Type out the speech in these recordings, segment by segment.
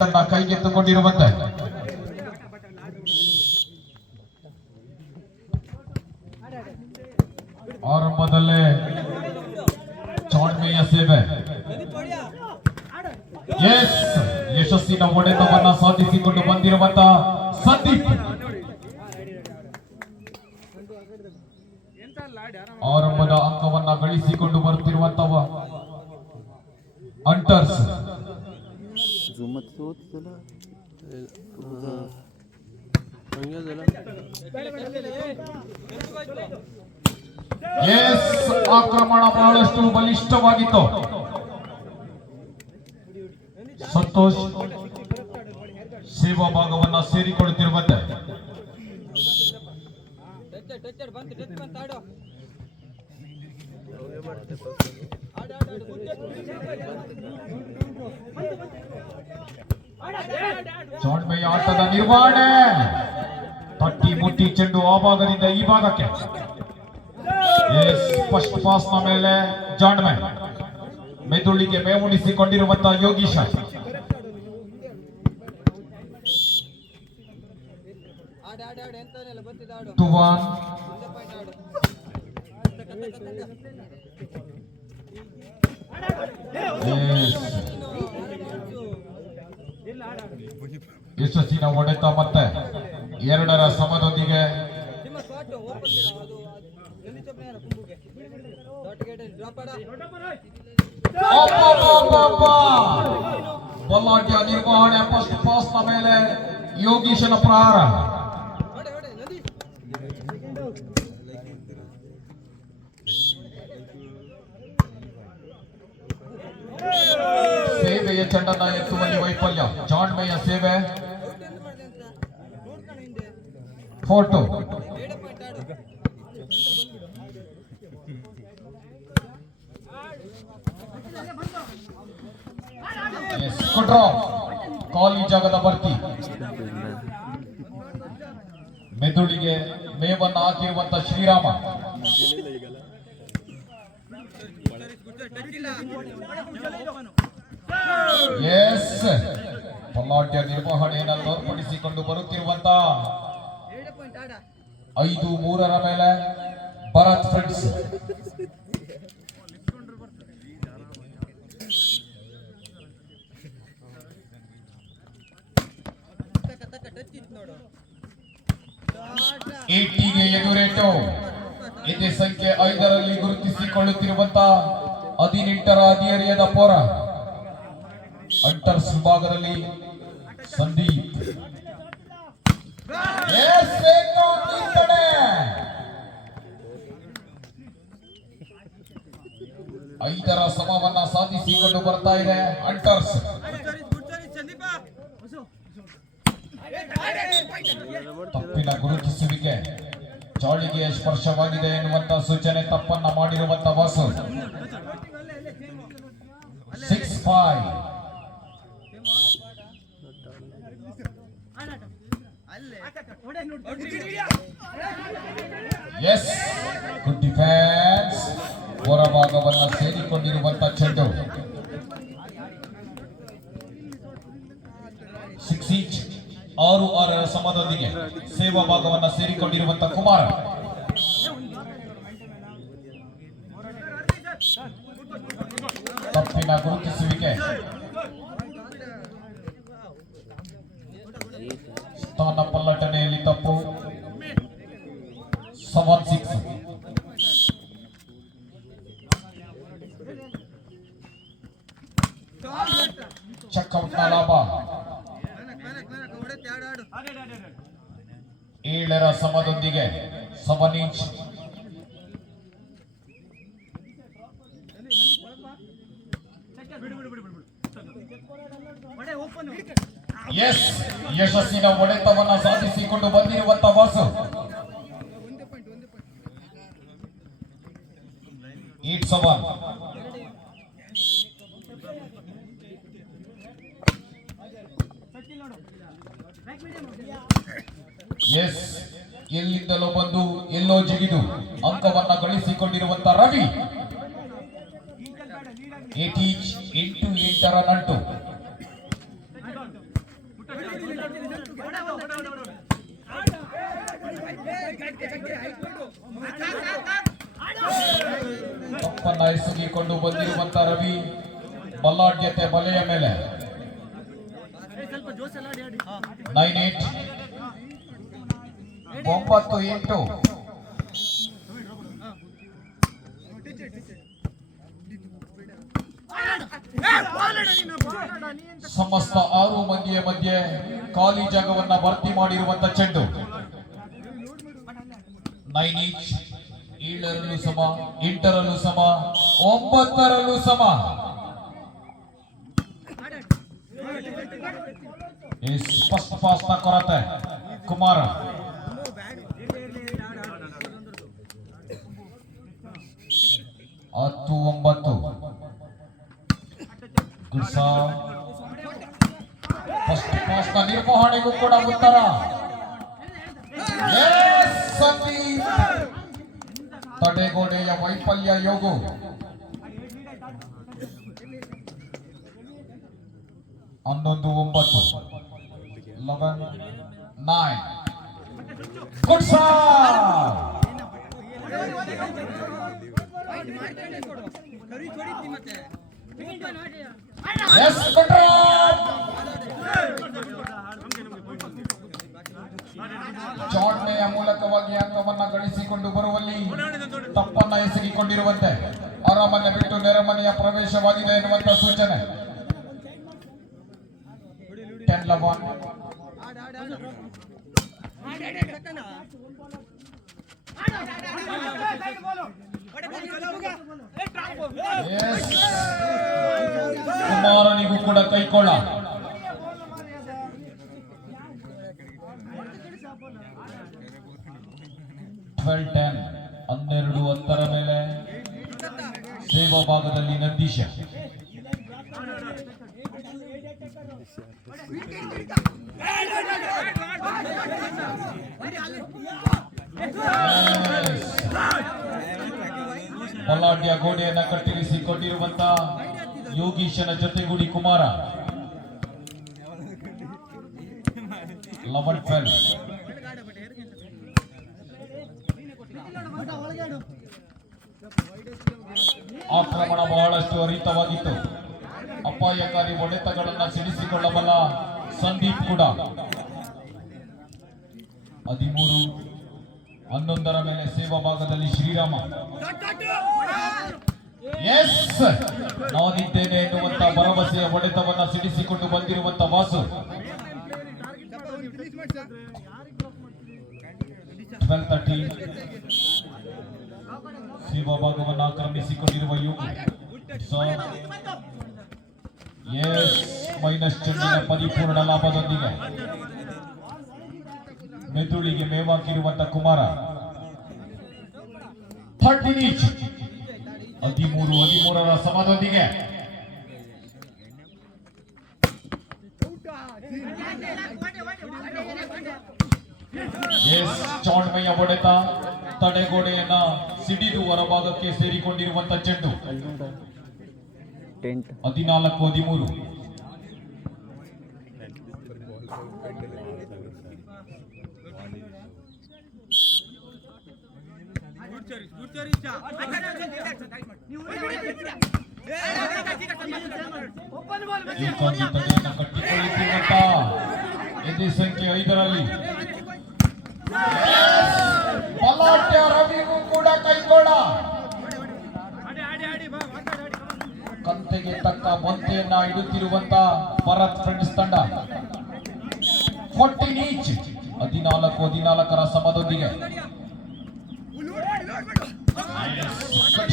ತಂಡ ಕೈಗೆತ್ತಿಕೊಂಡಿರುವಂತೆ ಆರಂಭದಲ್ಲೇ ಚಾಣ್ಮೆಯ ಸೇವೆ ಯಶಸ್ಸಿನ ಹೊಡೆತವನ್ನ ಸಾಧಿಸಿಕೊಂಡು ಬಂದಿರುವಂತಹ ಸಂದೀಪ್ ಆರಂಭದ ಅಂಕವನ್ನ ಗಳಿಸಿಕೊಂಡು ಬರುತ್ತಿರುವಂತವ ಹಂಟರ್ಸ್ ಆಕ್ರಮಣ ಬಹಳಷ್ಟು ಬಲಿಷ್ಠವಾಗಿತ್ತು. ಸಂತೋಷ್ ಸೇವಾ ಭಾಗವನ್ನ ಸೇರಿಕೊಳ್ಳುತ್ತಿರುವಂತೆ ಚಾಣ್ಮೆಯ ಆಟದ ನಿರ್ವಹಣೆ ತಟ್ಟಿ ಮುಟ್ಟಿ ಚೆಂಡು ಆ ಭಾಗದಿಂದ ಈ ಭಾಗಕ್ಕೆ ಫಸ್ಟ್ ಪಾಸ್ ನ ಮೇಲೆ ಜಾಣ್ಮೆ ಮೆದುಳಿಗೆ ಮೇವುಣಿಸಿಕೊಂಡಿರುವಂತಹ ಯೋಗೀಶ ತುವಾನ್ ಯಶಸ್ಸಿನ ಹೊಡೆತ ಮತ್ತೆ ಎರಡರ ಸಮದೊಂದಿಗೆ ಬಲಾಢ್ಯ ನಿರ್ವಹಣೆ ಫಸ್ಟ್ ಪಾಸ್ ನ ಮೇಲೆ ಯೋಗೀಶನ ಪ್ರಹಾರ ಸೇವೆಯ ಚೆಂಡನ್ನ ಎತ್ತುವಲ್ಲಿ ವೈಫಲ್ಯ. ಜಾಣ್ಮೆಯ ಸೇವೆ ಫೋಟೋ ಖಾಲಿ ಜಾಗದ ಭರ್ತಿ ಮೆದುಳಿಗೆ ಮೇವನ್ನು ಹಾಕಿರುವಂತ ಶ್ರೀರಾಮ ಬಲಾಢ್ಯ ನಿರ್ವಹಣೆಯನ್ನು ತೋರ್ಪಡಿಸಿಕೊಂಡು ಬರುತ್ತಿರುವಂತ 5-3 ಮೇಲೆ ಭರತ್ ಫ್ರೆಂಡ್ಸ್ ಏಟಿಗೆ ಎದುರೇಟು. ಇದೇ ಸಂಖ್ಯೆ 5ರಲ್ಲಿ ಗುರುತಿಸಿಕೊಳ್ಳುತ್ತಿರುವಂತಹ 18ರ ಹದಿಹರೆಯದ ಪೋರ ಹಂಟರ್ಸ್ ವಿಭಾಗದಲ್ಲಿ ಸಂದೀಪ್ 5ರ ಸಮವನ್ನ ಸಾಧಿಸಿಕೊಂಡು ಬರ್ತಾ ಇದೆ ಹಂಟರ್ಸ್. ತಪ್ಪಿನ ಗುರುತಿಸುವಿಕೆ ಚಾಳಿಗೆ ಸ್ಪರ್ಶವಾಗಿದೆ ಎನ್ನುವಂತ ಸೂಚನೆ ತಪ್ಪನ್ನ ಮಾಡಿರುವಂತ ವಾಸು 6-5. Good defence. ಹೊರಭಾಗವನ್ನ ಸೇರಿಕೊಂಡಿರುವಂತ ಚೆಂಡು 6 ಇಂಚ್ 6-6ರ ಸಮದೊಂದಿಗೆ ಸೇವಾ ಭಾಗವನ್ನ ಸೇರಿಕೊಂಡಿರುವಂತ ಕುಮಾರ ತಪ್ಪಿನ ಗುರುತಿಸುವಿಕೆ ಸ್ಥಾನ ಪಲ್ಲಟನೆಯಲ್ಲಿ ತಪ್ಪು 7-6. ಚೆಕ್ಔಟ್ನ ಲಾಭ 7ರ ಸಮದೊಂದಿಗೆ 7 ಇಂಚ್ ಯಶಸ್ಸಿನ ಹೊಡೆತವನ್ನ ಸಾಧಿಸಿಕೊಂಡು ಬಂದಿರುವಂತ ವಾಸು 8-7. ಎಲ್ಲಿಂದಲೋ ಬಂದು ಎಲ್ಲೋ ಜಿಗಿದು ಅಂಕವನ್ನ ಗಳಿಸಿಕೊಂಡಿರುವಂತ ರವಿ 8 ಇಂಚ್ 8-8ರ ನಂಟು ತಪ್ಪನ್ನ ಎಸಗಿಕೊಂಡು ಬಂದಿರುವಂತ ರವಿ ಬಲ್ಲಾಢ್ಯತೆ ಬಲೆಯ ಮೇಲೆ 9-8 9-8 ಸಮಸ್ತ 6 ಮಂದಿಯ ಮಧ್ಯೆ ಖಾಲಿ ಜಾಗವನ್ನ ಭರ್ತಿ ಮಾಡಿರುವಂತ ಚೆಂಡು 9 ಈಚ್ 7ರಲ್ಲೂ ಸಮ 8ರಲ್ಲೂ ಸಮ 9ರಲ್ಲೂ ಸಮ ಸ್ಪಷ್ಟ ಪಾಸ್ನ ಕೊರತೆ ಕುಮಾರ 10-9 ಫಸ್ಟ್ ಪಾಸ್ನ ನಿರ್ವಹಣೆಗೂ ಕೂಡ ಉತ್ತರ ಸಂದೀಪ್ ತಡೆಗೋಡೆಯ ವೈಫಲ್ಯ ಯೋಗು 11-9 11-9 ಗುಡ್ ಸಾರ್ ಎಸ್ ಜೋಡಣೆಯ ಮೂಲಕವಾಗಿ ಅಂಕವನ್ನ ಗಳಿಸಿಕೊಂಡು ಬರುವಲ್ಲಿ ತಪ್ಪನ್ನ ಎಸಗಿಕೊಂಡಿರುವಂತೆ ಅರಮನೆ ಬಿಟ್ಟು ನೆರೆಮನೆಯ ಪ್ರವೇಶವಾಗಿದೆ ಎನ್ನುವಂತ ಸೂಚನೆ 10-11 ಕುಮಾರನಿಗೂ ಕೂಡ ಕೈಕೊಳ್ಳ 12-10 12-10 ಮೇಲೆ ಸೇವಾ ಭಾಗದಲ್ಲಿ ನಂದೀಶ ಬಲ್ಲಾಢ್ಯ ಗೋಡೆಯನ್ನ ಕಟ್ಟಿರಿಸಿಕೊಂಡಿರುವಂತ ಯೋಗೀಶನ ಜೊತೆಗೂಡಿ ಕುಮಾರ 11-12 ಆಕ್ರಮಣ ಬಹಳಷ್ಟು ಹರಿತವಾಗಿತ್ತು. ಅಪಾಯಕಾರಿ ಹೊಡೆತಗಳನ್ನು ಸಿಡಿಸಿಕೊಳ್ಳಬಲ್ಲ ಸಂದೀಪ್ ಕೂಡ 13-11 ಮೇಲೆ ಸೇವಾ ಭಾಗದಲ್ಲಿ ಶ್ರೀರಾಮ ಎಸ್ ನಾನಿದ್ದೇನೆ ಎನ್ನುವಂತ ಭರವಸೆಯ ಹೊಡೆತವನ್ನ ಸಿಡಿಸಿಕೊಂಡು ಬಂದಿರುವಂತ ವಾಸು 12-13 ಸೇವಾ ಭಾಗವನ್ನು ಆಕ್ರಮಿಸಿಕೊಂಡಿರುವ ಯೋಗಿ ಮೈನಸ್ ಚೆಂಡಿನ ಪರಿಪೂರ್ಣ ಲಾಭದೊಂದಿಗೆ ಮೆದುಳಿಗೆ ಮೇವಾಕಿರುವಂತ ಕುಮಾರ 13-13ರ ಸಮದೊಂದಿಗೆ ಚೌಂಡ್ಮಯ್ಯ ಹೊಡೆತ ತಡೆಗೋಡೆಯನ್ನ ಸಿಡಿದು ಹೊರಭಾಗಕ್ಕೆ ಸೇರಿಕೊಂಡಿರುವಂತ ಚೆಂಡು 14-13 ಕಟ್ಟಿಕೊಳ್ಳುತ್ತಿರುವಂತ ಎದೆ ಸಂಖ್ಯೆ 5ರಲ್ಲಿ ಬಲ್ಲಾಢ್ಯ ರವಿಗೂ ಕೂಡ ಕೈಗೋಳ ಕಂತೆಗೆ ತಕ್ಕ ಮೊಂತೆಯನ್ನ ಇಡುತ್ತಿರುವಂತ ಭರತ್ ಫ್ರೆಂಡ್ಸ್ ತಂಡ 14 14-14ರ ಸಮದೊಂದಿಗೆ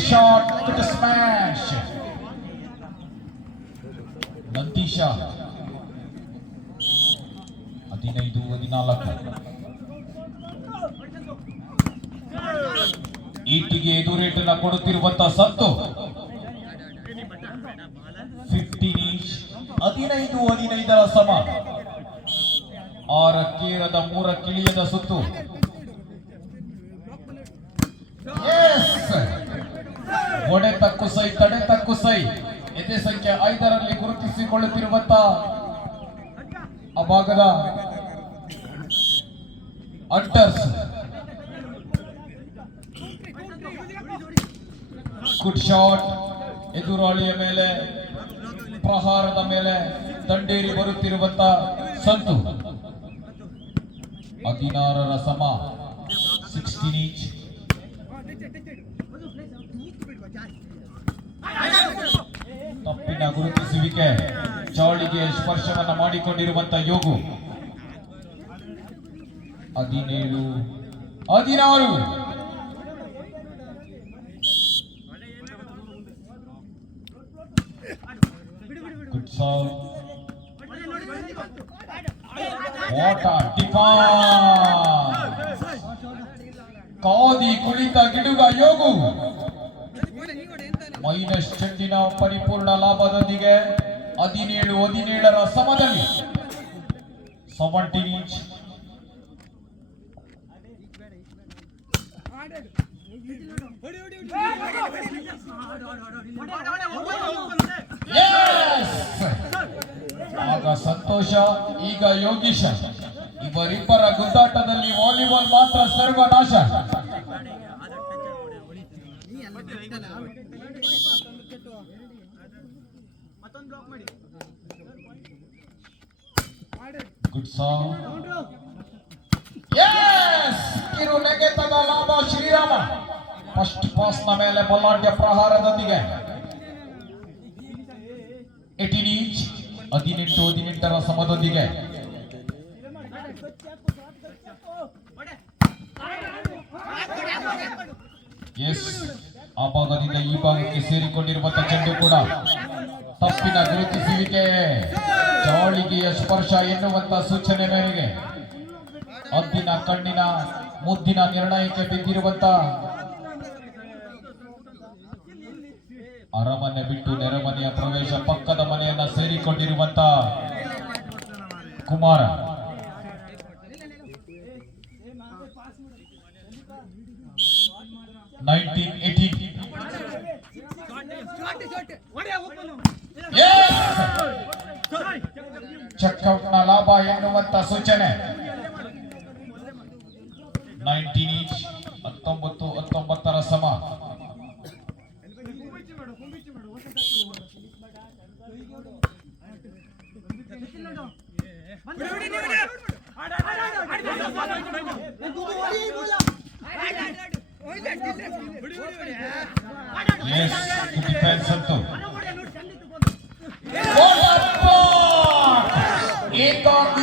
ಶಾಟ್ ಸ್ಮ್ಯಾಶ್ ನಂದೀಶ 15-14 ಈಟಿಗೆ ಎದುರೇಟನ್ನ ಕೊಡುತ್ತಿರುವಂತ ಸತ್ತು 15-15ರ ಸಮ 6 3 ಕಿಳಿಯದ ಸುತ್ತು ಹೊಡೆತ ಕುಸೈ ತಡೆತ ಕುಸೈ ಎದೆ ಸಂಖ್ಯೆ 5ರಲ್ಲಿ ಗುರುತಿಸಿಕೊಳ್ಳುತ್ತಿರುವಂತ ಆ ಭಾಗದ ಅಂಟರ್ಸ್ ಗುಡ್ ಶಾಟ್, ಎದುರಾಳಿಯ ಮೇಲೆ ಪ್ರಹಾರದ ಮೇಲೆ ದಂಡೇರಿ ಬರುತ್ತಿರುವಂತ ಸಂತು 16ರ ಸಮ 16 ಇಂಚ್. ತಪ್ಪಿನ ಗುರುತಿಸುವಿಕೆ, ಚಾಳಿಗೆ ಸ್ಪರ್ಶವನ್ನ ಮಾಡಿಕೊಂಡಿರುವಂತ ಯೋಗು. 17 16. Good serve. What a defense. ಕಾದಿ ಕುಳಿತ ಗಿಡುಗ ಯೋಗು ಮೈನಸ್ ಚೆಂಡಿನ ಪರಿಪೂರ್ಣ ಲಾಭದೊಂದಿಗೆ 17-17ರ ಸಮದಲ್ಲಿ 17 ಇಂಚ್. ಆಗ ಸಂತೋಷ, ಈಗ ಯೋಗೀಶ. ಇವರಿಬ್ಬರ ಗುದ್ದಾಟದಲ್ಲಿ ವಾಲಿಬಾಲ್ ಮಾತ್ರ ಸರ್ವನಾಶ. Good song. ಕಿರು ನೆಗೆತದ ಲಾಭ ಶ್ರೀರಾಮ. ಫಸ್ಟ್ ಪಾಸ್ ನ ಮೇಲೆ ಬಲಾಢ್ಯ ಪ್ರಹಾರದೊಂದಿಗೆ 18 ಇಂಚ್. 18-18ರ ಸಮದೊಂದಿಗೆ ಆ ಭಾಗದಿಂದ ಈ ಭಾಗಕ್ಕೆ ಸೇರಿಕೊಂಡಿರುವಂತಹ ಚೆಂಡು ಕೂಡ ತಪ್ಪಿನ ಗುರುತಿಸುವಿಕೆ, ಚಾಳಿಗೆಯ ಸ್ಪರ್ಶ ಎನ್ನುವಂತ ಸೂಚನೆ ಮೇರೆಗೆ ಹದ್ದಿನ ಕಣ್ಣಿನ ಮುದ್ದಿನ ನಿರ್ಣಯಕ್ಕೆ ಬಿದ್ದಿರುವಂತ ಅರಮನೆ ಬಿಟ್ಟು ನೆರೆಮನೆಯ ಪ್ರವೇಶ, ಪಕ್ಕದ ಮನೆಯನ್ನ ಸೇರಿಕೊಂಡಿರುವಂತ ಕುಮಾರ. ಚೆಕ್ಔಟ್ ನ ಲಾಭ ಎನ್ನುವಂತ ಸೂಚನೆ. 19 ಇಂಚ್. 19-19ರ ಸಮ.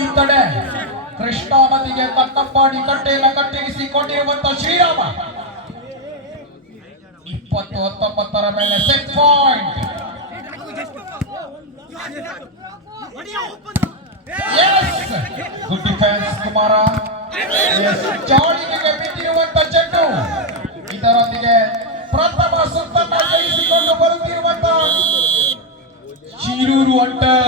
ಈ ತಡೆ ಕೃಷ್ಣಾ ನದಿಗೆ ಕಟ್ಟಪ್ಪಾಡಿ ಕಟ್ಟೆಯನ್ನು ಕಟ್ಟಿರಿಸಿಕೊಂಡಿರುವಂತ ಶ್ರೀರಾಮ 20-19ರ ಮೇಲೆ 6 ಪಾಯಿಂಟ್. Good defence Kumar. ಚಾಳಿಗೆ ಬಿದ್ದಿರುವಂತ ಚೆಂಡು. ಇದರೊಂದಿಗೆ ಪ್ರಥಮ ಸುತ್ತನ್ನು ಜಯಿಸಿಕೊಂಡು ಬರುತ್ತಿರುವಂತ ಶಿರೂರು ಅಂಟರ್